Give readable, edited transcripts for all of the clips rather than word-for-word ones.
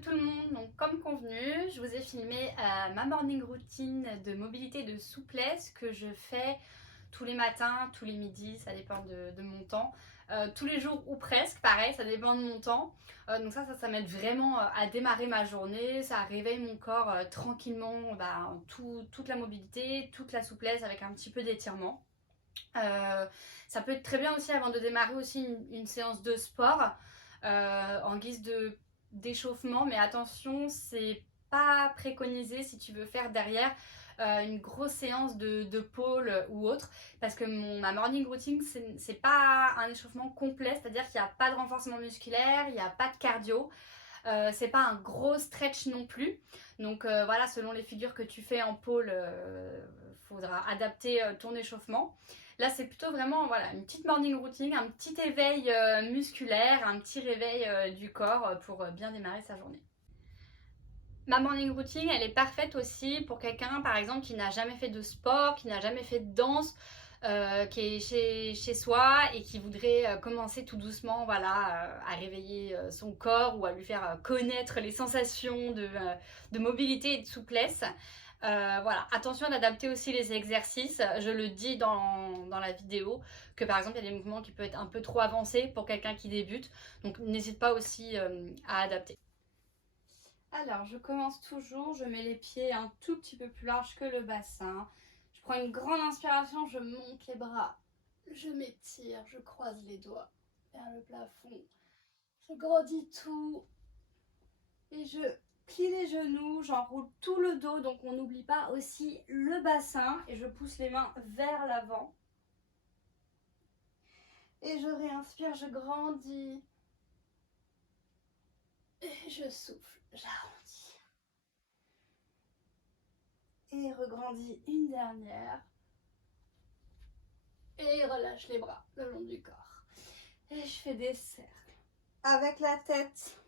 tout le monde, donc comme convenu, je vous ai filmé ma morning routine de mobilité et de souplesse que je fais tous les matins, tous les midis, ça dépend de mon temps, tous les jours ou presque, pareil, ça dépend de mon temps. Donc ça m'aide vraiment à démarrer ma journée, ça réveille mon corps tranquillement, toute la mobilité, toute la souplesse avec un petit peu d'étirement. Ça peut être très bien aussi avant de démarrer aussi une séance de sport en guise d'échauffement, mais attention, c'est pas préconisé si tu veux faire derrière une grosse séance de pôle ou autre, parce que ma morning routine c'est pas un échauffement complet, c'est-à-dire qu'il n'y a pas de renforcement musculaire, il n'y a pas de cardio. C'est pas un gros stretch non plus, donc voilà, selon les figures que tu fais en pôle, faudra adapter ton échauffement. Là c'est plutôt vraiment voilà, une petite morning routine, un petit éveil musculaire, un petit réveil du corps pour bien démarrer sa journée. Ma morning routine, elle est parfaite aussi pour quelqu'un par exemple qui n'a jamais fait de sport, qui n'a jamais fait de danse, qui est chez soi et qui voudrait commencer tout doucement voilà, à réveiller son corps ou à lui faire connaître les sensations de mobilité et de souplesse. Voilà, attention d'adapter aussi les exercices. Je le dis dans la vidéo que par exemple il y a des mouvements qui peuvent être un peu trop avancés pour quelqu'un qui débute, donc n'hésite pas aussi à adapter. Alors, je commence toujours, je mets les pieds un tout petit peu plus large que le bassin. Je prends une grande inspiration, je monte les bras, je m'étire, je croise les doigts vers le plafond. Je grandis tout et je plie les genoux, j'enroule tout le dos, donc on n'oublie pas aussi le bassin et je pousse les mains vers l'avant. Et je réinspire, je grandis et je souffle, j'arrondis. Et regrandis une dernière. Et relâche les bras le long du corps. Et je fais des cercles. Avec la tête,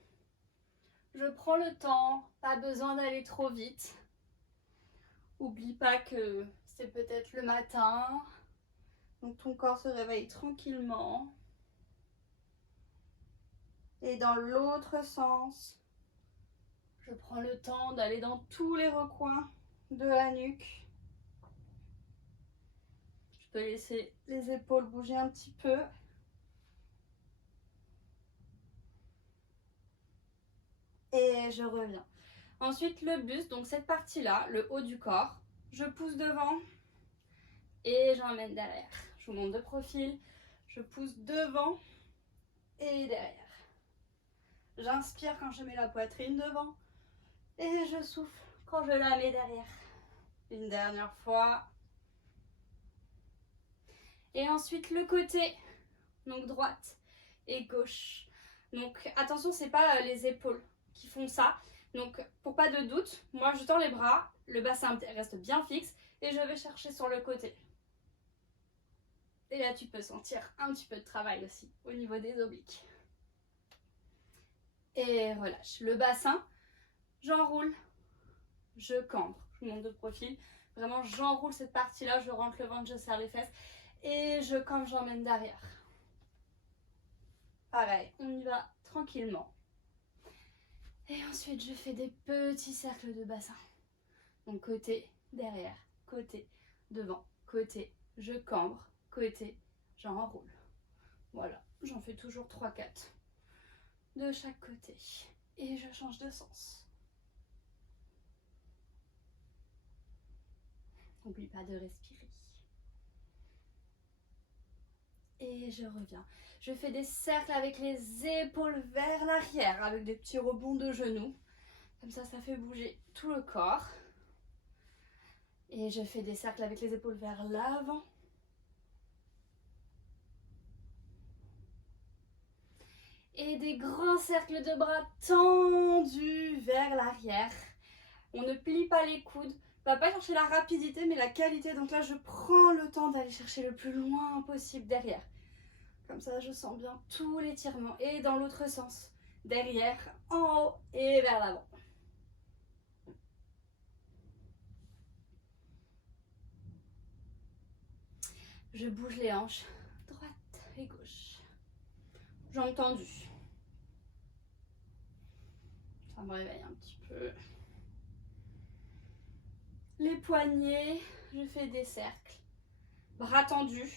je prends le temps, pas besoin d'aller trop vite. Oublie pas que c'est peut-être le matin, donc ton corps se réveille tranquillement. Et dans l'autre sens, je prends le temps d'aller dans tous les recoins de la nuque. Je peux laisser les épaules bouger un petit peu. Et je reviens. Ensuite, le buste, donc cette partie-là, le haut du corps, je pousse devant et j'emmène derrière. Je vous montre de profil, je pousse devant et derrière. J'inspire quand je mets la poitrine devant et je souffle quand je la mets derrière. Une dernière fois. Et ensuite le côté, donc droite et gauche. Donc attention, c'est pas les épaules qui font ça. Donc pour pas de doute, moi je tends les bras, le bassin reste bien fixe et je vais chercher sur le côté. Et là tu peux sentir un petit peu de travail aussi au niveau des obliques. Et relâche. Le bassin, j'enroule, je cambre. Je vous montre de profil. Vraiment j'enroule cette partie-là, je rentre le ventre, je serre les fesses et je cambre, j'emmène derrière. Pareil, on y va tranquillement. Et ensuite, je fais des petits cercles de bassin. Donc côté, derrière, côté, devant, côté, je cambre, côté, j'enroule. Voilà, j'en fais toujours 3-4 de chaque côté. Et je change de sens. N'oublie pas de respirer. Et je reviens. Je fais des cercles avec les épaules vers l'arrière, avec des petits rebonds de genoux. Comme ça fait bouger tout le corps. Et je fais des cercles avec les épaules vers l'avant. Et des grands cercles de bras tendus vers l'arrière. On ne plie pas les coudes. On ne va pas chercher la rapidité, mais la qualité. Donc là, je prends le temps d'aller chercher le plus loin possible derrière. Comme ça, je sens bien tout l'étirement. Et dans l'autre sens. Derrière, en haut et vers l'avant. Je bouge les hanches, droite et gauche. Jambes tendues. Ça me réveille un petit peu. Les poignets, je fais des cercles. Bras tendus.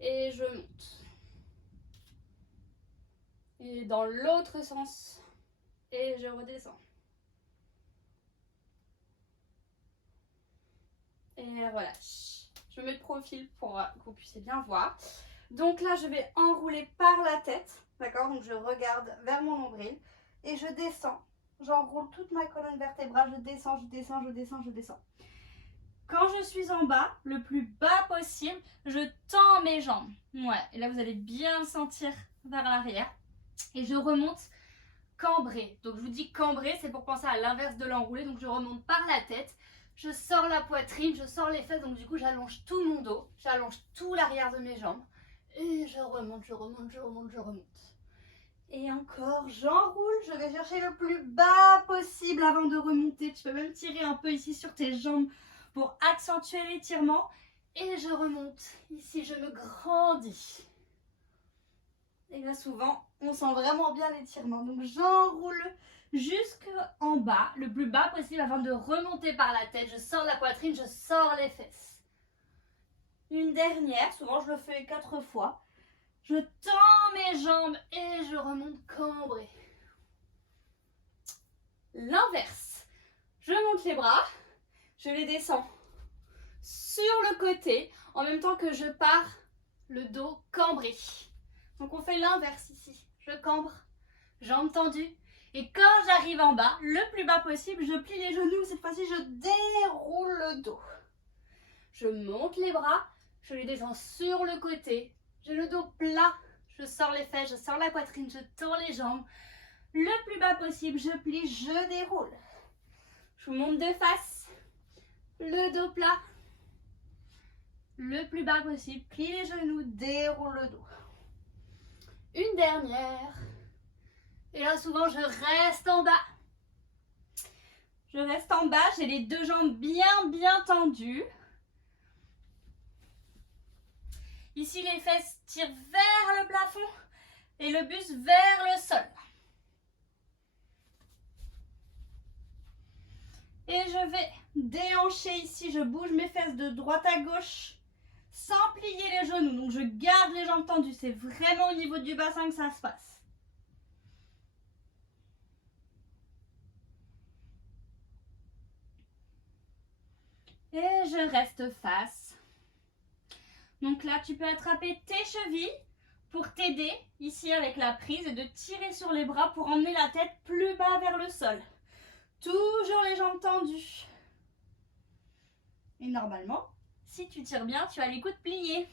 Et je monte. Et dans l'autre sens. Et je redescends. Et voilà. Je me mets de profil pour que vous puissiez bien voir. Donc là, je vais enrouler par la tête. D'accord? Donc je regarde vers mon nombril. Et je descends. J'enroule toute ma colonne vertébrale. Je descends, je descends, je descends, je descends. Quand je suis en bas, le plus bas possible, je tends mes jambes. Ouais, et là vous allez bien le sentir vers l'arrière. Et je remonte cambré. Donc je vous dis cambré, c'est pour penser à l'inverse de l'enroulé. Donc je remonte par la tête, je sors la poitrine, je sors les fesses. Donc du coup j'allonge tout mon dos, j'allonge tout l'arrière de mes jambes. Et je remonte, je remonte, je remonte, je remonte. Et encore, j'enroule, je vais chercher le plus bas possible avant de remonter. Tu peux même tirer un peu ici sur tes jambes pour accentuer l'étirement. Et je remonte. Ici, je me grandis. Et là, souvent, on sent vraiment bien l'étirement. Donc, j'enroule jusqu'en bas, le plus bas possible avant de remonter par la tête. Je sors la poitrine, je sors les fesses. Une dernière, souvent je le fais 4 fois. Je tends mes jambes et je remonte cambré. L'inverse. Je monte les bras, je les descends sur le côté en même temps que je pars le dos cambré. Donc on fait l'inverse ici. Je cambre, jambes tendues. Et quand j'arrive en bas, le plus bas possible, je plie les genoux. Cette fois-ci, je déroule le dos. Je monte les bras, je les descends sur le côté. J'ai le dos plat. Je sors les fesses, je sors la poitrine, je tourne les jambes. Le plus bas possible, je plie, je déroule. Je vous monte de face. Le dos plat. Le plus bas possible, plie les genoux, déroule le dos. Une dernière. Et là, souvent, je reste en bas. Je reste en bas, j'ai les deux jambes bien tendues. Ici, les fesses tirent vers le plafond et le buste vers le sol. Et je vais déhancher ici, je bouge mes fesses de droite à gauche sans plier les genoux. Donc je garde les jambes tendues, c'est vraiment au niveau du bassin que ça se passe. Et je reste face. Donc là, tu peux attraper tes chevilles pour t'aider ici avec la prise et de tirer sur les bras pour emmener la tête plus bas vers le sol. Toujours les jambes tendues. Et normalement, si tu tires bien, tu as les coudes pliés.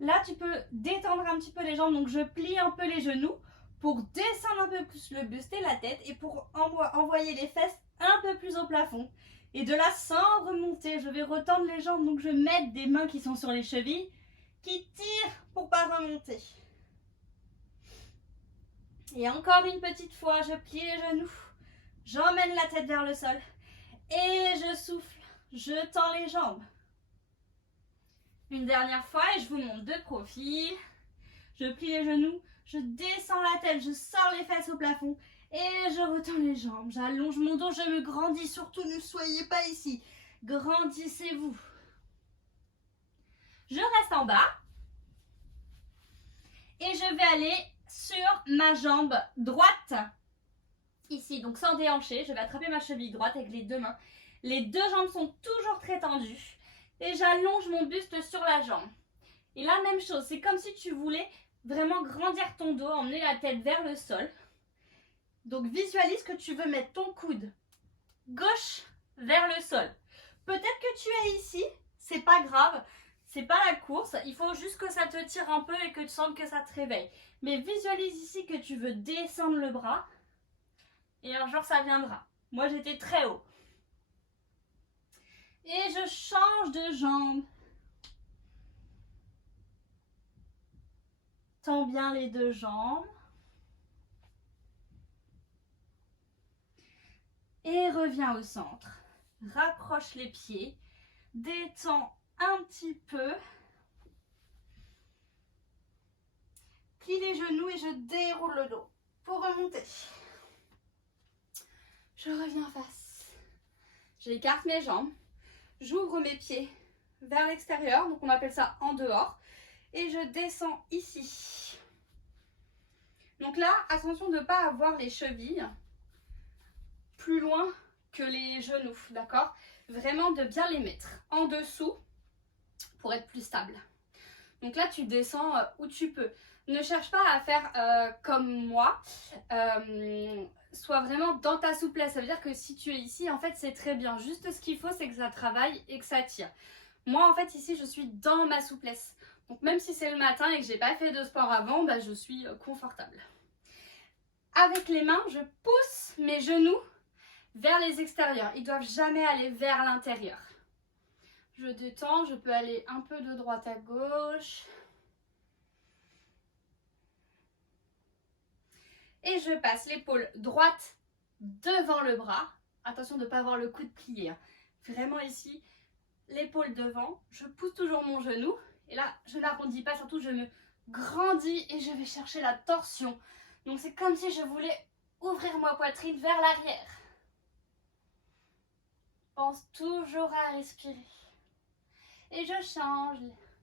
Là, tu peux détendre un petit peu les jambes. Donc, je plie un peu les genoux pour descendre un peu plus le buste et la tête et pour envoyer les fesses un peu plus au plafond. Et de là, sans remonter, je vais retendre les jambes. Donc, je mets des mains qui sont sur les chevilles qui tirent pour ne pas remonter. Et encore une petite fois, je plie les genoux. J'emmène la tête vers le sol. Et je souffle. Je tends les jambes. Une dernière fois et je vous montre de profil. Je plie les genoux, je descends la tête, je sors les fesses au plafond et je retends les jambes. J'allonge mon dos, je me grandis. Surtout ne soyez pas ici. Grandissez-vous. Je reste en bas et je vais aller sur ma jambe droite. Ici, donc sans déhancher, je vais attraper ma cheville droite avec les deux mains. Les deux jambes sont toujours très tendues. Et j'allonge mon buste sur la jambe. Et la même chose, c'est comme si tu voulais vraiment grandir ton dos, emmener la tête vers le sol. Donc visualise que tu veux mettre ton coude gauche vers le sol. Peut-être que tu es ici, c'est pas grave, c'est pas la course, il faut juste que ça te tire un peu et que tu sentes que ça te réveille. Mais visualise ici que tu veux descendre le bras et un jour ça viendra. Moi j'étais très haut. Et je change de jambe. Tends bien les deux jambes. Et reviens au centre. Rapproche les pieds. Détends un petit peu. Plie les genoux et je déroule le dos pour remonter. Je reviens face. J'écarte mes jambes. J'ouvre mes pieds vers l'extérieur. Donc on appelle ça en dehors. Et je descends ici. Donc là, attention de ne pas avoir les chevilles plus loin que les genoux, d'accord? Vraiment de bien les mettre en dessous pour être plus stable. Donc là, tu descends où tu peux. Ne cherche pas à faire comme moi. Sois vraiment dans ta souplesse. Ça veut dire que si tu es ici, en fait, c'est très bien. Juste ce qu'il faut, c'est que ça travaille et que ça tire. Moi, en fait, ici, je suis dans ma souplesse. Donc même si c'est le matin et que j'ai pas fait de sport avant, bah, je suis confortable. Avec les mains, je pousse mes genoux vers les extérieurs. Ils ne doivent jamais aller vers l'intérieur. Je détends, je peux aller un peu de droite à gauche. Et je passe l'épaule droite devant le bras. Attention de ne pas avoir le coude plié. Vraiment ici, l'épaule devant. Je pousse toujours mon genou. Et là, je n'arrondis pas, surtout je me grandis et je vais chercher la torsion. Donc c'est comme si je voulais ouvrir ma poitrine vers l'arrière. Pense toujours à respirer. Et je change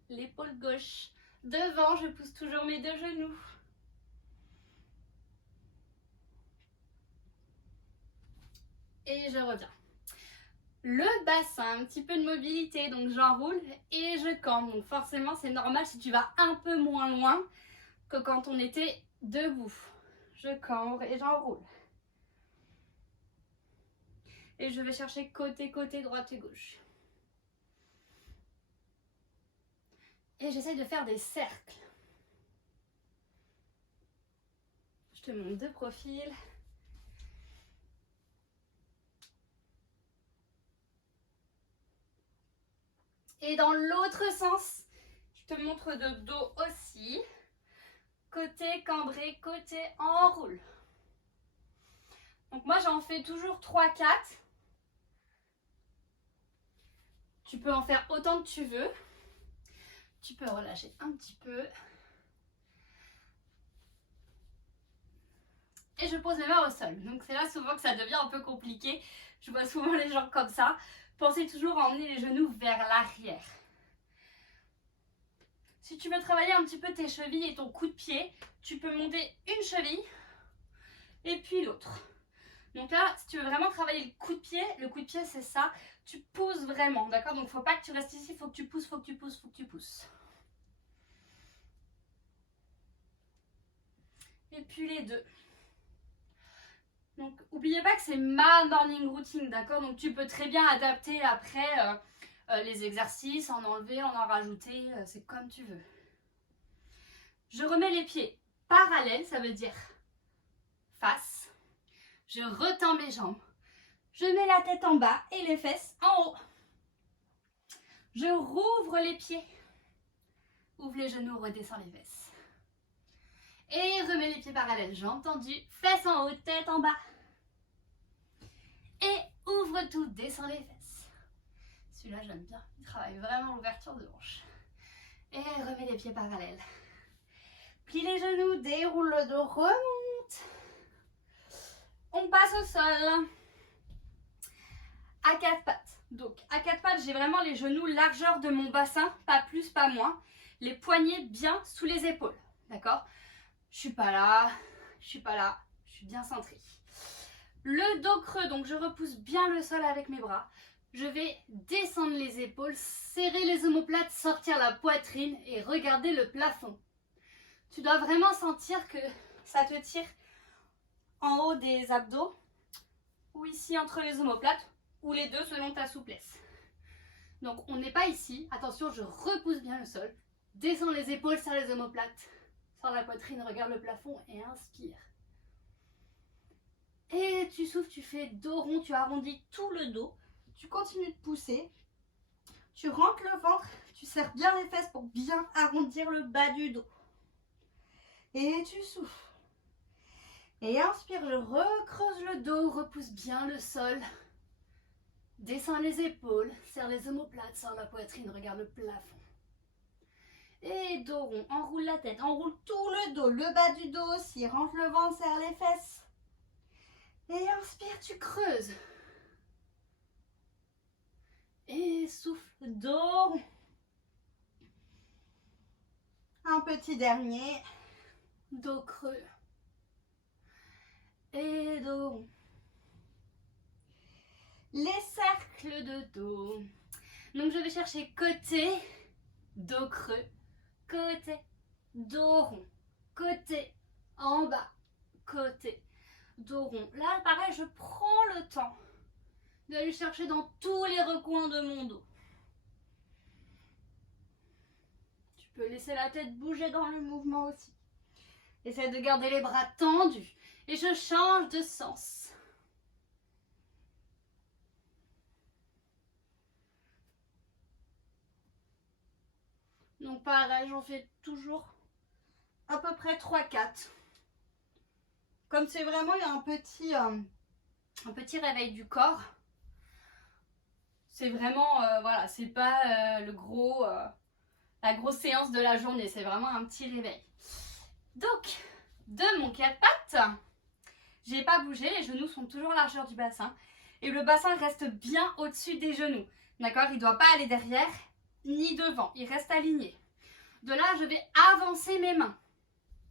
l'épaule gauche. Devant, je pousse toujours mes deux genoux. Et je reviens. Le bassin, un petit peu de mobilité, donc j'enroule et je campe. Donc forcément, c'est normal si tu vas un peu moins loin que quand on était debout. Je cambre et j'enroule. Et je vais chercher côté, droite et gauche. Et j'essaye de faire des cercles. Je te montre de profil. Et dans l'autre sens, je te montre de dos aussi. Côté cambré, côté enroule. Donc moi j'en fais toujours 3-4. Tu peux en faire autant que tu veux. Tu peux relâcher un petit peu. Et je pose mes mains au sol. Donc c'est là souvent que ça devient un peu compliqué. Je vois souvent les gens comme ça. Pensez toujours à emmener les genoux vers l'arrière. Si tu veux travailler un petit peu tes chevilles et ton coup de pied, tu peux monter une cheville et puis l'autre. Donc là, si tu veux vraiment travailler le coup de pied c'est ça. Tu pousses vraiment, d'accord? Donc il ne faut pas que tu restes ici, il faut que tu pousses, faut que tu pousses, faut que tu pousses. Et puis les deux. Donc n'oubliez pas que c'est ma morning routine, d'accord? Donc tu peux très bien adapter après les exercices, en enlever, en rajouter, c'est comme tu veux. Je remets les pieds parallèles, ça veut dire face. Je retends mes jambes. Je mets la tête en bas et les fesses en haut. Je rouvre les pieds. Ouvre les genoux, redescends les fesses. Et remets les pieds parallèles, jambes tendues, fesses en haut, tête en bas. Et ouvre tout, descends les fesses. Celui-là j'aime bien, il travaille vraiment l'ouverture de hanche. Et remets les pieds parallèles. Plie les genoux, déroule le dos, remonte. On passe au sol. À quatre pattes. Donc à quatre pattes, j'ai vraiment les genoux largeur de mon bassin, pas plus, pas moins. Les poignets bien sous les épaules, d'accord? Je suis pas là, je suis pas là, je suis bien centrée. Le dos creux, donc je repousse bien le sol avec mes bras. Je vais descendre les épaules, serrer les omoplates, sortir la poitrine et regarder le plafond. Tu dois vraiment sentir que ça te tire en haut des abdos ou ici entre les omoplates ou les deux selon ta souplesse. Donc on n'est pas ici, attention, je repousse bien le sol, descends les épaules, serre les omoplates, sors la poitrine, regarde le plafond et inspire. Et tu souffles, tu fais dos rond, tu arrondis tout le dos, tu continues de pousser, tu rentres le ventre, tu serres bien les fesses pour bien arrondir le bas du dos. Et tu souffles. Et inspire, je recreuse le dos, repousse bien le sol. Descends les épaules, serre les omoplates, sors la poitrine, regarde le plafond. Et dos rond, enroule la tête, enroule tout le dos, le bas du dos aussi, rentre le ventre, serre les fesses. Et inspire, tu creuses. Et souffle, dos rond. Un petit dernier. Dos creux. Et dos rond. Les cercles de dos. Donc je vais chercher côté, dos creux, côté, dos rond, côté, en bas, côté, dos rond. Là, pareil, je prends le temps d'aller chercher dans tous les recoins de mon dos. Tu peux laisser la tête bouger dans le mouvement aussi. Essaie de garder les bras tendus. Et je change de sens. Donc pareil, j'en fais toujours à peu près 3-4. Comme c'est vraiment il y a un petit réveil du corps. C'est vraiment, voilà, c'est pas la grosse séance de la journée. C'est vraiment un petit réveil. Donc, de mon 4 pattes, j'ai pas bougé. Les genoux sont toujours largeur du bassin. Et le bassin reste bien au-dessus des genoux. D'accord? Il ne doit pas aller derrière ni devant. Il reste aligné. De là, je vais avancer mes mains.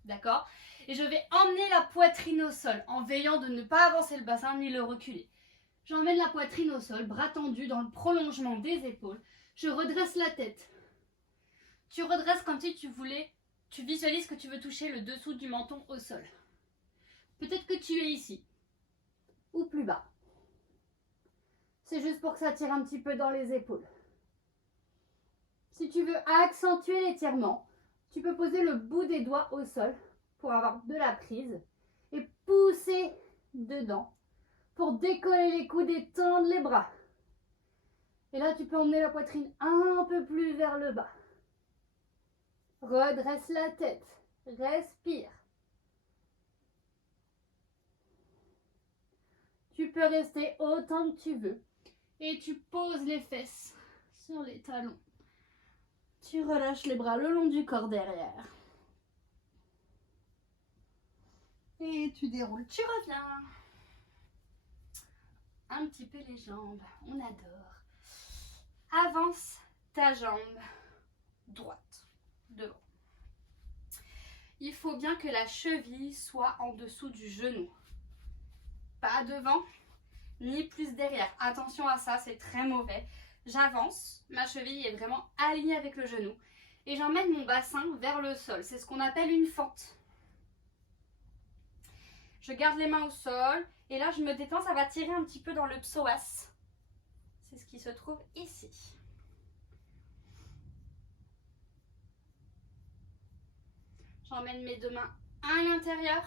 D'accord? Et je vais emmener la poitrine au sol en veillant de ne pas avancer le bassin ni le reculer. J'emmène la poitrine au sol, bras tendus dans le prolongement des épaules. Je redresse la tête. Tu redresses comme si tu visualises que tu veux toucher le dessous du menton au sol. Peut-être que tu es ici ou plus bas. C'est juste pour que ça tire un petit peu dans les épaules. Si tu veux accentuer l'étirement, tu peux poser le bout des doigts au sol pour avoir de la prise et pousser dedans pour décoller les coudes et tendre les bras. Et là, tu peux emmener la poitrine un peu plus vers le bas. Redresse la tête. Respire. Tu peux rester autant que tu veux. Et tu poses les fesses sur les talons. Tu relâches les bras le long du corps derrière. Et tu déroules. Tu reviens. Un petit peu les jambes. On adore. Avance ta jambe droite devant. Il faut bien que la cheville soit en dessous du genou. Pas devant, ni plus derrière. Attention à ça, c'est très mauvais. J'avance, ma cheville est vraiment alignée avec le genou. Et j'emmène mon bassin vers le sol. C'est ce qu'on appelle une fente. Je garde les mains au sol. Et là, je me détends, ça va tirer un petit peu dans le psoas. C'est ce qui se trouve ici. J'emmène mes deux mains à l'intérieur.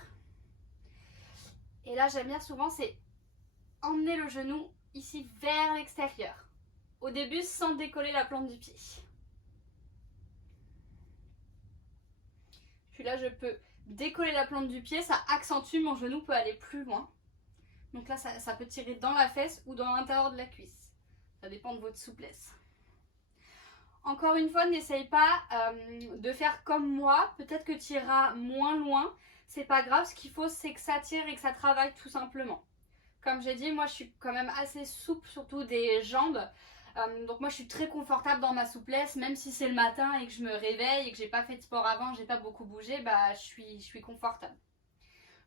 Et là, j'aime bien souvent, c'est emmener le genou ici vers l'extérieur. Au début, sans décoller la plante du pied. Puis là, je peux décoller la plante du pied, ça accentue, mon genou peut aller plus loin. Donc là, ça peut tirer dans la fesse ou dans l'intérieur de la cuisse. Ça dépend de votre souplesse. Encore une fois, n'essaye pas de faire comme moi. Peut-être que tu iras moins loin. C'est pas grave, ce qu'il faut, c'est que ça tire et que ça travaille tout simplement. Comme j'ai dit, moi, je suis quand même assez souple, surtout des jambes. Donc moi, je suis très confortable dans ma souplesse. Même si c'est le matin et que je me réveille et que j'ai pas fait de sport avant, j'ai pas beaucoup bougé, bah, je suis confortable.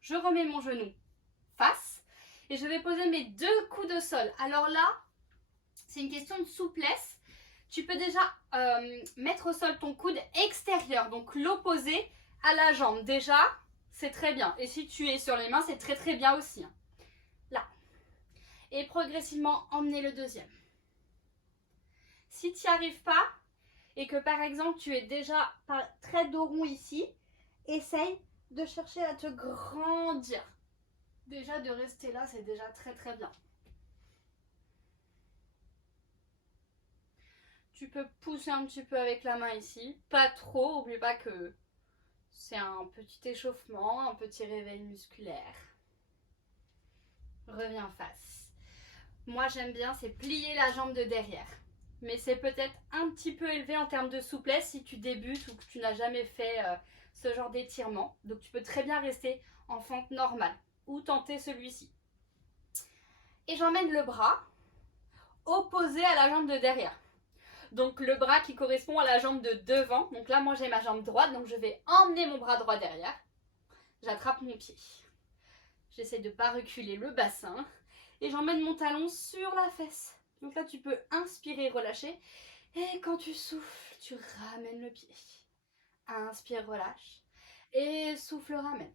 Je remets mon genou face et je vais poser mes deux coudes au sol. Alors là, c'est une question de souplesse. Tu peux déjà mettre au sol ton coude extérieur, donc l'opposé à la jambe. Déjà, c'est très bien. Et si tu es sur les mains, c'est très très bien aussi. Là. Et progressivement, emmener le deuxième. Si tu n'y arrives pas, et que par exemple, tu es déjà très dos rond ici, essaye de chercher à te grandir. Déjà, de rester là, c'est déjà très très bien. Tu peux pousser un petit peu avec la main ici. Pas trop, n'oublie pas que c'est un petit échauffement, un petit réveil musculaire. Reviens face. Moi, j'aime bien, c'est plier la jambe de derrière. Mais c'est peut-être un petit peu élevé en termes de souplesse si tu débutes ou que tu n'as jamais fait ce genre d'étirement. Donc, tu peux très bien rester en fente normale ou tenter celui-ci. Et j'emmène le bras opposé à la jambe de derrière. Donc le bras qui correspond à la jambe de devant. Donc là, moi j'ai ma jambe droite, donc je vais emmener mon bras droit derrière. J'attrape mon pied. J'essaie de ne pas reculer le bassin. Et j'emmène mon talon sur la fesse. Donc là, tu peux inspirer, relâcher. Et quand tu souffles, tu ramènes le pied. Inspire, relâche. Et souffle, ramène.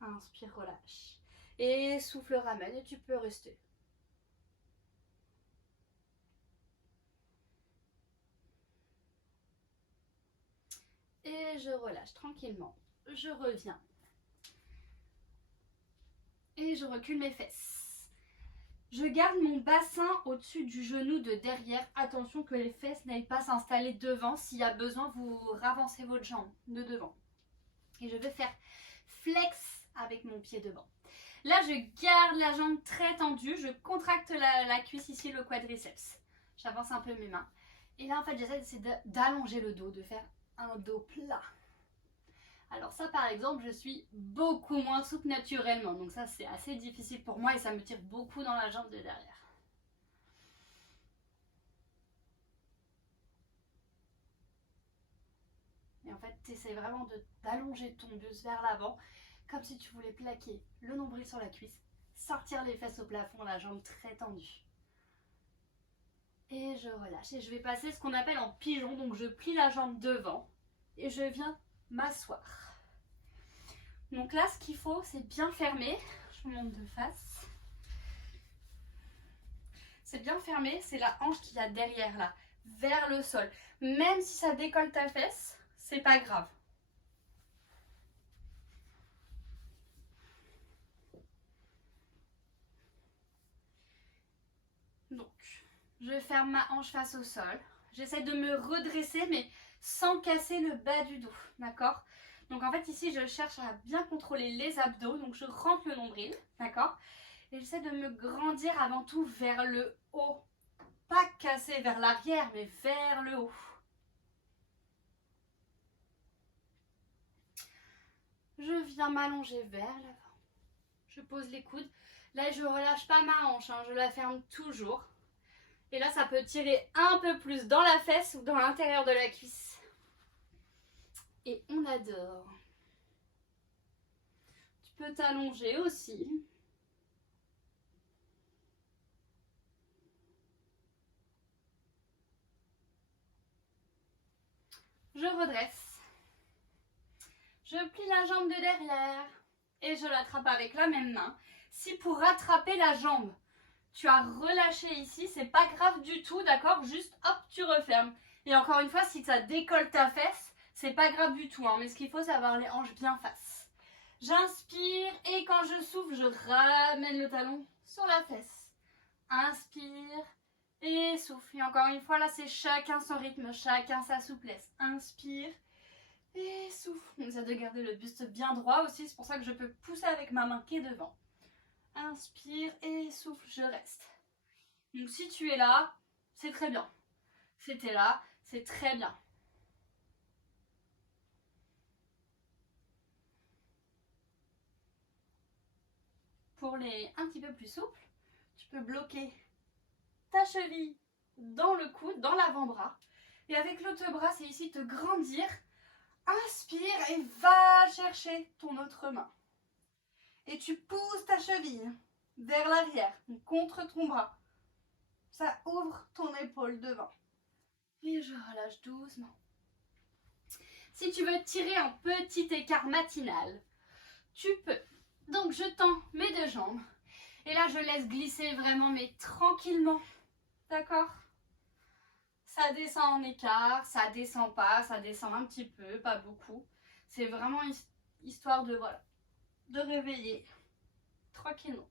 Inspire, relâche. Et souffle, ramène. Et tu peux rester. Et je relâche tranquillement. Je reviens. Et je recule mes fesses. Je garde mon bassin au-dessus du genou de derrière. Attention que les fesses n'aillent pas s'installer devant. S'il y a besoin, vous ravancez votre jambe de devant. Et je vais faire flex avec mon pied devant. Là, je garde la jambe très tendue. Je contracte la cuisse ici, le quadriceps. J'avance un peu mes mains. Et là, en fait, j'essaie d'allonger le dos, de faire un dos plat. Alors ça, par exemple, je suis beaucoup moins souple naturellement. Donc ça, c'est assez difficile pour moi et ça me tire beaucoup dans la jambe de derrière. Et en fait, tu essaies vraiment d'allonger ton buste vers l'avant, comme si tu voulais plaquer le nombril sur la cuisse, sortir les fesses au plafond, la jambe très tendue. Et je relâche. Et je vais passer ce qu'on appelle en pigeon. Donc je plie la jambe devant et je viens m'asseoir. Donc là, ce qu'il faut, c'est bien fermer. Je vous montre de face. C'est bien fermé, c'est la hanche qu'il y a derrière là, vers le sol. Même si ça décolle ta fesse, c'est pas grave. Donc, je ferme ma hanche face au sol. J'essaie de me redresser, mais sans casser le bas du dos, d'accord? Donc en fait ici je cherche à bien contrôler les abdos, donc je rentre le nombril, d'accord? Et j'essaie de me grandir avant tout vers le haut. Pas casser vers l'arrière, mais vers le haut. Je viens m'allonger vers l'avant. Je pose les coudes. Là je relâche pas ma hanche, hein, je la ferme toujours. Et là ça peut tirer un peu plus dans la fesse ou dans l'intérieur de la cuisse. Et on adore. Tu peux t'allonger aussi. Je redresse. Je plie la jambe de derrière et je l'attrape avec la même main. Si pour rattraper la jambe, tu as relâché ici, c'est pas grave du tout, d'accord? Juste hop, tu refermes. Et encore une fois, si ça décolle ta fesse, c'est pas grave du tout, hein, mais ce qu'il faut, c'est avoir les hanches bien face. J'inspire et quand je souffle, je ramène le talon sur la fesse. Inspire et souffle. Et encore une fois, là, c'est chacun son rythme, chacun sa souplesse. Inspire et souffle. On essaie de garder le buste bien droit aussi, c'est pour ça que je peux pousser avec ma main qui est devant. Inspire et souffle, je reste. Donc si tu es là, c'est très bien. Si tu es là, c'est très bien. Pour les un petit peu plus souples, tu peux bloquer ta cheville dans le coude, dans l'avant-bras. Et avec l'autre bras, c'est ici te grandir. Inspire et va chercher ton autre main. Et tu pousses ta cheville vers l'arrière, contre ton bras. Ça ouvre ton épaule devant. Et je relâche doucement. Si tu veux tirer un petit écart matinal, tu peux. Donc je tends mes deux jambes. Et là, je laisse glisser vraiment, mais tranquillement. D'accord? Ça descend en écart, ça descend pas, ça descend un petit peu, pas beaucoup. C'est vraiment histoire de, voilà, de réveiller tranquillement.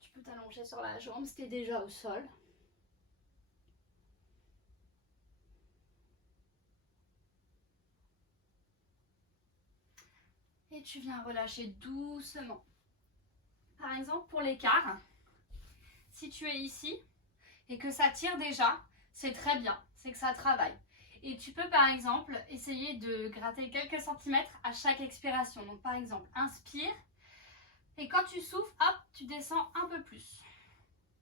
Tu peux t'allonger sur la jambe si tu es déjà au sol. Et tu viens relâcher doucement. Par exemple, pour l'écart, si tu es ici et que ça tire déjà, c'est très bien, c'est que ça travaille. Et tu peux par exemple essayer de gratter quelques centimètres à chaque expiration. Donc par exemple, inspire Et quand tu souffles, hop, tu descends un peu plus.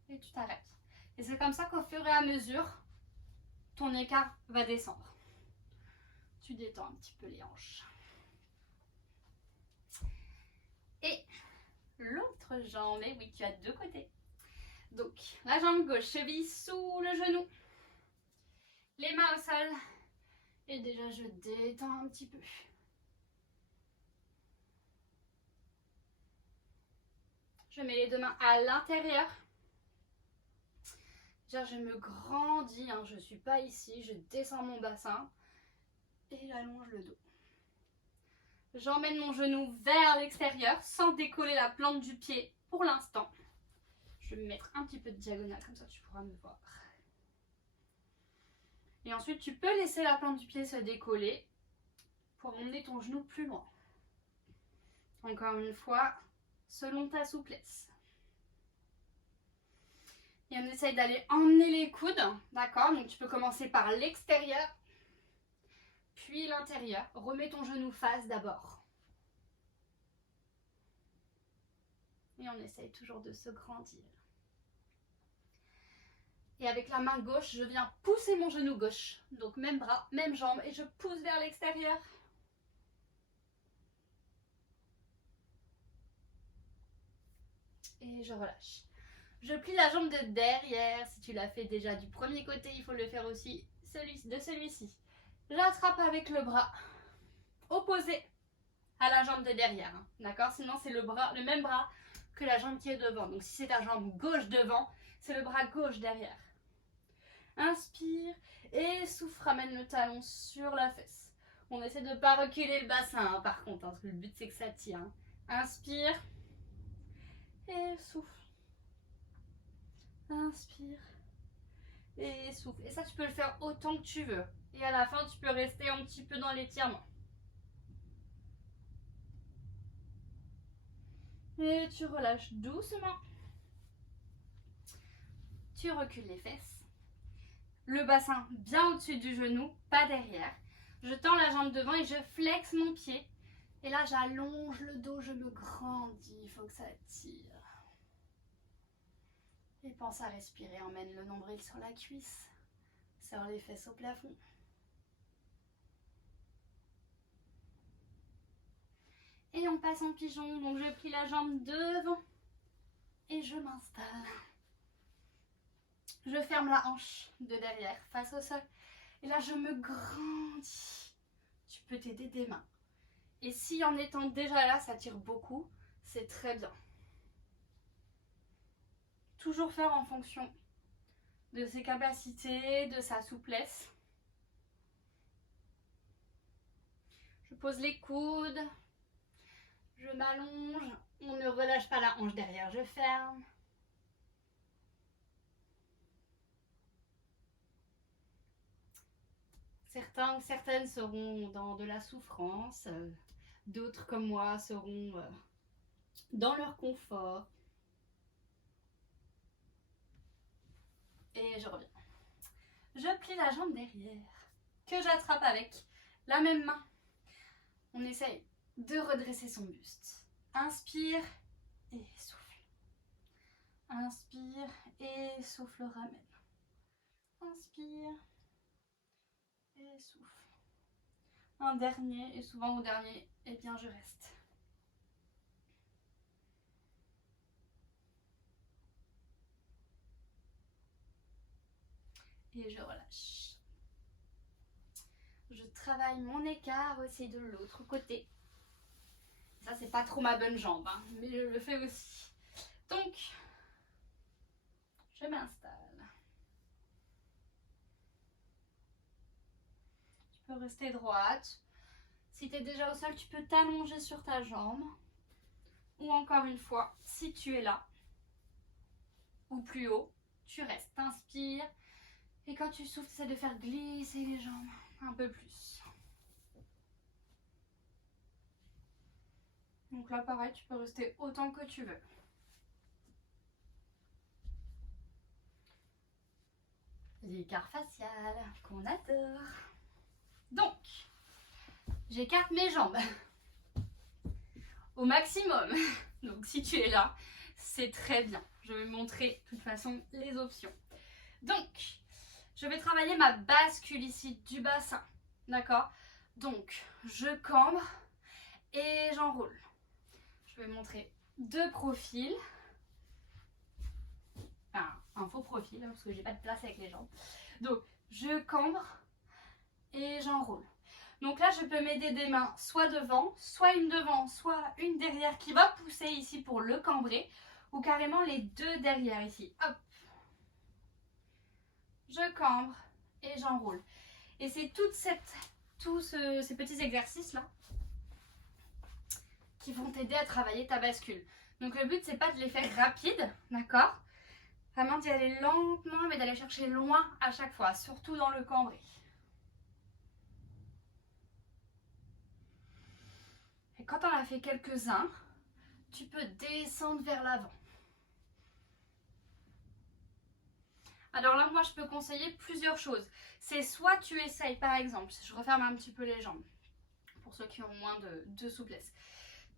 Et tu t'arrêtes. Et c'est comme ça qu'au fur et à mesure, ton écart va descendre. Tu détends un petit peu les hanches. Et l'autre jambe, et oui, tu as deux côtés. Donc, la jambe gauche, cheville sous le genou. Les mains au sol. Et déjà, je détends un petit peu. Je mets les deux mains à l'intérieur. Je me grandis, hein, je ne suis pas ici, je descends mon bassin et j'allonge le dos. J'emmène mon genou vers l'extérieur sans décoller la plante du pied pour l'instant. Je vais me mettre un petit peu de diagonale, comme ça tu pourras me voir. Et ensuite, tu peux laisser la plante du pied se décoller pour emmener ton genou plus loin. Encore une fois, selon ta souplesse. Et on essaye d'aller emmener les coudes, d'accord? Donc tu peux commencer par l'extérieur, puis l'intérieur. Remets ton genou face d'abord. Et on essaye toujours de se grandir. Et avec la main gauche, je viens pousser mon genou gauche. Donc même bras, même jambe, et je pousse vers l'extérieur. Et je relâche. Je plie la jambe de derrière. Si tu l'as fait déjà du premier côté, il faut le faire aussi de celui-ci. J'attrape avec le bras opposé à la jambe de derrière. Hein, d'accord? Sinon, c'est le même bras que la jambe qui est devant. Donc, si c'est ta jambe gauche devant, c'est le bras gauche derrière. Inspire et souffle. Ramène le talon sur la fesse. On essaie de ne pas reculer le bassin, hein, par contre. Hein, parce que le but, c'est que ça tire. Hein. Inspire et souffle. Inspire et souffle. Et ça, tu peux le faire autant que tu veux. Et à la fin, tu peux rester un petit peu dans l'étirement. Et tu relâches doucement. Tu recules les fesses. Le bassin bien au-dessus du genou, pas derrière. Je tends la jambe devant et je flexe mon pied. Et là, j'allonge le dos, je me grandis. Il faut que ça tire. Et pense à respirer. Emmène le nombril sur la cuisse. Serre les fesses au plafond. Et on passe en pigeon. Donc je plie la jambe devant. Et je m'installe. Je ferme la hanche de derrière, face au sol. Et là, je me grandis. Tu peux t'aider des mains. Et si en étant déjà là, ça tire beaucoup, c'est très bien. Toujours faire en fonction de ses capacités, de sa souplesse. Je pose les coudes. Je m'allonge. On ne relâche pas la hanche derrière, je ferme. Certains ou certaines seront dans de la souffrance, d'autres comme moi seront dans leur confort. Et je reviens. Je plie la jambe derrière, que j'attrape avec la même main. On essaye de redresser son buste. Inspire et souffle. Inspire et souffle, ramène. Inspire et souffle. Un dernier, et souvent au dernier, eh bien je reste. Et je relâche. Je travaille mon écart aussi de l'autre côté. Ça, c'est pas trop ma bonne jambe, hein, mais je le fais aussi. Donc, je m'installe. Tu peux rester droite. Si tu es déjà au sol, tu peux t'allonger sur ta jambe. Ou encore une fois, si tu es là, ou plus haut, tu restes. T'inspires. Et quand tu souffles, tu essaies de faire glisser les jambes un peu plus. Donc là, pareil, tu peux rester autant que tu veux. L'écart facial qu'on adore. Donc, j'écarte mes jambes au maximum. Donc si tu es là, c'est très bien. Je vais montrer de toute façon les options. Donc, je vais travailler ma bascule ici du bassin. D'accord? Donc, je cambre et j'enroule. Je vais montrer deux profils. Enfin, un faux profil, parce que j'ai pas de place avec les jambes. Donc, je cambre et j'enroule. Donc là, je peux m'aider des mains soit devant, soit une derrière qui va pousser ici pour le cambrer, ou carrément les deux derrière ici. Hop. Je cambre et j'enroule. Et c'est tous ces petits exercices-là qui vont t'aider à travailler ta bascule. Donc le but, c'est pas de les faire rapides, d'accord? Vraiment d'y aller lentement, mais d'aller chercher loin à chaque fois, surtout dans le cambré. Et quand on a fait quelques-uns, tu peux descendre vers l'avant. Alors là, moi, je peux conseiller plusieurs choses. C'est soit tu essayes, par exemple, je referme un petit peu les jambes, pour ceux qui ont moins de souplesse.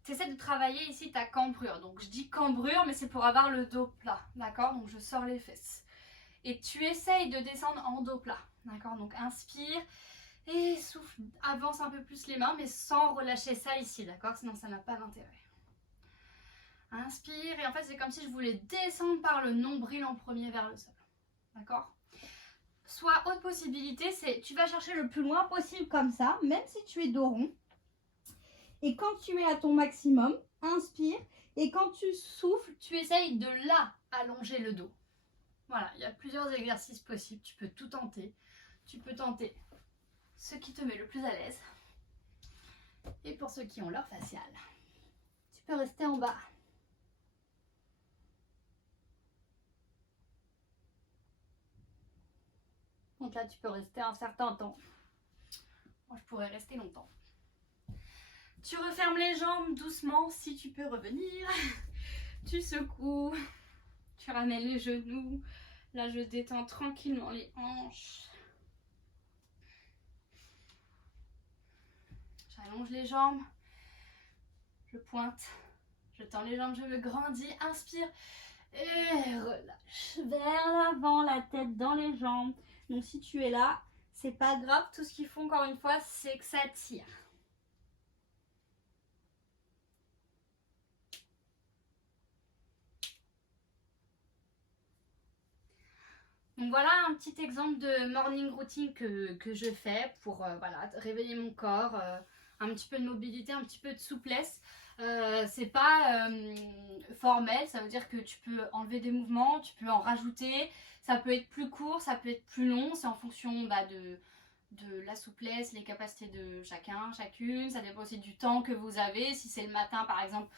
Tu essaies de travailler ici ta cambrure. Donc, je dis cambrure, mais c'est pour avoir le dos plat, d'accord? Donc, je sors les fesses. Et tu essayes de descendre en dos plat, d'accord? Donc, inspire et souffle, avance un peu plus les mains, mais sans relâcher ça ici, d'accord? Sinon, ça n'a pas d'intérêt. Inspire, et en fait, c'est comme si je voulais descendre par le nombril en premier vers le sol. D'accord? Soit autre possibilité, c'est tu vas chercher le plus loin possible comme ça, même si tu es dos rond. Et quand tu es à ton maximum, inspire. Et quand tu souffles, tu essayes de là allonger le dos. Voilà, il y a plusieurs exercices possibles. Tu peux tout tenter. Tu peux tenter ce qui te met le plus à l'aise. Et pour ceux qui ont leur facial, tu peux rester en bas. Donc là, tu peux rester un certain temps. Moi, je pourrais rester longtemps. Tu refermes les jambes doucement si tu peux revenir. Tu secoues. Tu ramènes les genoux. Là, je détends tranquillement les hanches. J'allonge les jambes. Je pointe. Je tends les jambes, je me grandis. Inspire. Et relâche. Vers l'avant, la tête dans les jambes. Donc si tu es là, c'est pas grave. Tout ce qu'il faut encore une fois, c'est que ça tire. Donc voilà un petit exemple de morning routine que je fais pour voilà, réveiller mon corps, un petit peu de mobilité, un petit peu de souplesse. C'est pas formel, ça veut dire que tu peux enlever des mouvements, tu peux en rajouter, ça peut être plus court, ça peut être plus long, c'est en fonction de la souplesse, les capacités de chacun, chacune, ça dépend aussi du temps que vous avez. Si c'est le matin par exemple,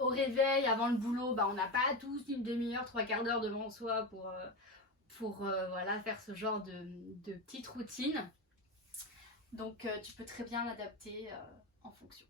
au réveil, avant le boulot, on n'a pas tous une demi-heure, trois quarts d'heure devant soi pour voilà, faire ce genre de petite routine. Donc tu peux très bien l'adapter en fonction.